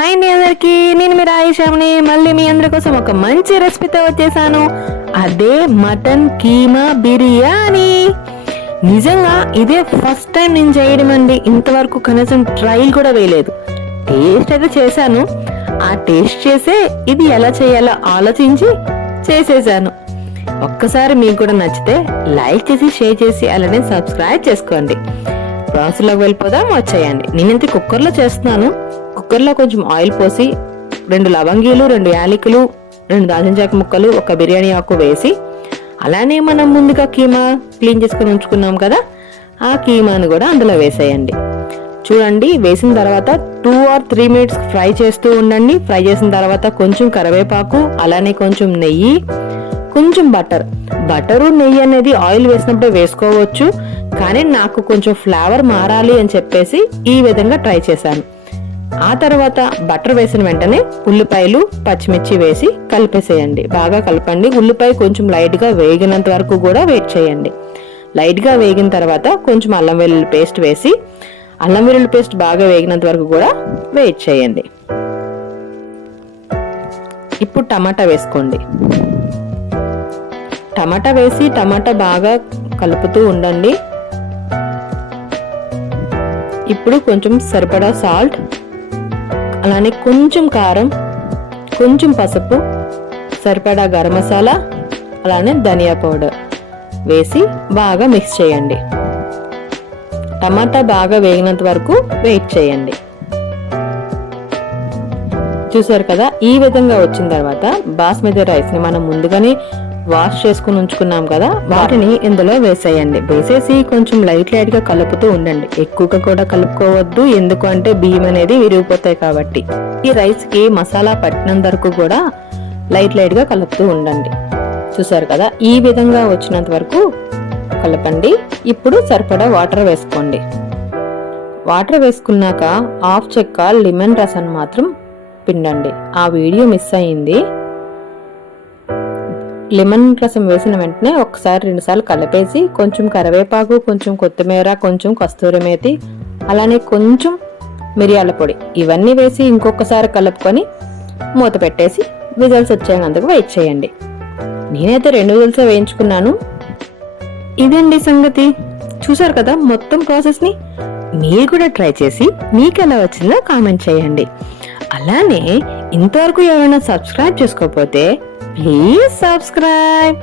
Hi అండి అందరికి నేను మీ రాయేశామని మళ్ళీ మీ అందరి కోసం ఒక మంచి రెసిపీతో వచ్చేసాను. అదే మటన్ కీమా బిర్యానీ. నిజంగా ఇదే ఫస్ట్ టైం నేను చేయడం అండి. ఇంతవరకు కనీసం ట్రైల్ కూడా వేయలేదు. టేస్ట్ అయితే చేశాను. ఆ టేస్ట్ చేసే ఇది ఎలా చేయాలో ఆలోచించి చేసేసాను. ఒక్కసారి మీకు కూడా నచ్చితే లైక్ చేసి షేర్ చేసి అలానే సబ్స్క్రైబ్ చేసుకోండి. ప్రాసెస్లోకి వెళ్ళిపోదాం వచ్చేయండి. నేనైతే కుక్కర్లో చేస్తున్నాను. కుక్కర్లో కొంచెం ఆయిల్ పోసి రెండు లవంగీలు రెండు యాలకులు రెండు దాల్చిన చెక్క ముక్కలు ఒక బిర్యానీ ఆకు వేసి అలానే మనం ముందుగా కీమా క్లీన్ చేసుకుని ఉంచుకున్నాం కదా ఆ కీమాను కూడా అందులో వేసేయండి. చూడండి వేసిన తర్వాత two or three minutes fry చేస్తూ ఉండండి. ఫ్రై చేసిన తర్వాత కొంచెం కరివేపాకు అలానే కొంచెం నెయ్యి కొంచెం బటర్. బటరు నెయ్యి అనేది ఆయిల్ వేసినప్పుడే వేసుకోవచ్చు కానీ నాకు కొంచెం ఫ్లేవర్ మారాలి అని చెప్పేసి ఈ విధంగా ట్రై చేశాను. ఆ తర్వాత బటర్ వేసిన వెంటనే ఉల్లిపాయలు పచ్చిమిర్చి వేసి కలిపేసేయండి. బాగా కలపండి. ఉల్లిపాయ కొంచెం లైట్గా వేగినంత వరకు కూడా వెయిట్ చేయండి. లైట్గా వేగిన తర్వాత కొంచెం అల్లం వెల్లుల్లి పేస్ట్ వేసి అల్లం వెల్లుల్లి పేస్ట్ బాగా వేగినంత వరకు కూడా వెయిట్ చేయండి. ఇప్పుడు టమాటా వేసుకోండి. టమాటా వేసి టమాటా బాగా కలుపుతూ ఉండండి. ఇప్పుడు కొంచెం సరిపడా సాల్ట్ అలానే కొంచెం కారం కొంచెం పసుపు సరిపడా గరం మసాలా అలానే ధనియా పౌడర్ వేసి బాగా మిక్స్ చేయండి. టమాటా బాగా వేగినంత వరకు వెయిట్ చేయండి. చూసారు కదా? ఈ విధంగా వచ్చిన తర్వాత బాస్మతి రైస్ని మనం ముందుగానే వాష్ చేసుకుని ఉంచుకున్నాం కదా వాటిని ఇందులో వేసేయండి. వేసేసి కొంచెం లైట్ లైట్గా కలుపుతూ ఉండండి. ఎక్కువగా కూడా కలుపుకోవద్దు ఎందుకు అంటే బియ్యం అనేది విరిగిపోతాయి కాబట్టి. ఈ రైస్కి మసాలా పట్టినంత వరకు కూడా లైట్ లైట్గా కలుపుతూ ఉండండి. చూసారు కదా ఈ విధంగా వచ్చినంత వరకు కలపండి. ఇప్పుడు సరిపడా వాటర్ వేసుకోండి. వాటర్ వేసుకున్నాక హాఫ్ చెక్క లెమన్ రసం మాత్రం పిండండి. ఆ వీడియో మిస్ అయింది లెమన్ రసం వేసిన వెంటనే ఒకసారి రెండుసార్లు కలిపేసి కొంచెం కరివేపాకు కొంచెం కొత్తిమీర కొంచెం కస్తూరి మేతి అలానే కొంచెం మిరియాల పొడి ఇవన్నీ వేసి ఇంకొకసారి కలుపుకొని మూత పెట్టేసి విజల్స్ వచ్చేందుకు వెయిట్ చేయండి. నేనైతే రెండు విజల్స్ వేయించుకున్నాను. ఇదండి సంగతి? చూసారు కదా మొత్తం ప్రాసెస్ని మీరు కూడా ట్రై చేసి మీకు ఎలా వచ్చిందో కామెంట్ చేయండి. అలానే ఇంతవరకు ఎవరైనా సబ్స్క్రైబ్ చేసుకోకపోతే ప్లీజ్ సబ్స్క్రైబ్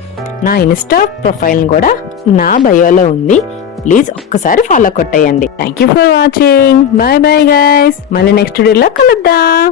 నా ఇన్స్టా ప్రొఫైల్ కూడా నా బయోలో ఉంది. ప్లీజ్ ఒక్కసారి ఫాలో కొట్టేయండి. Thank you for watching bye bye guys మళ్ళీ నెక్స్ట్ వీడియోలో కలుద్దాం.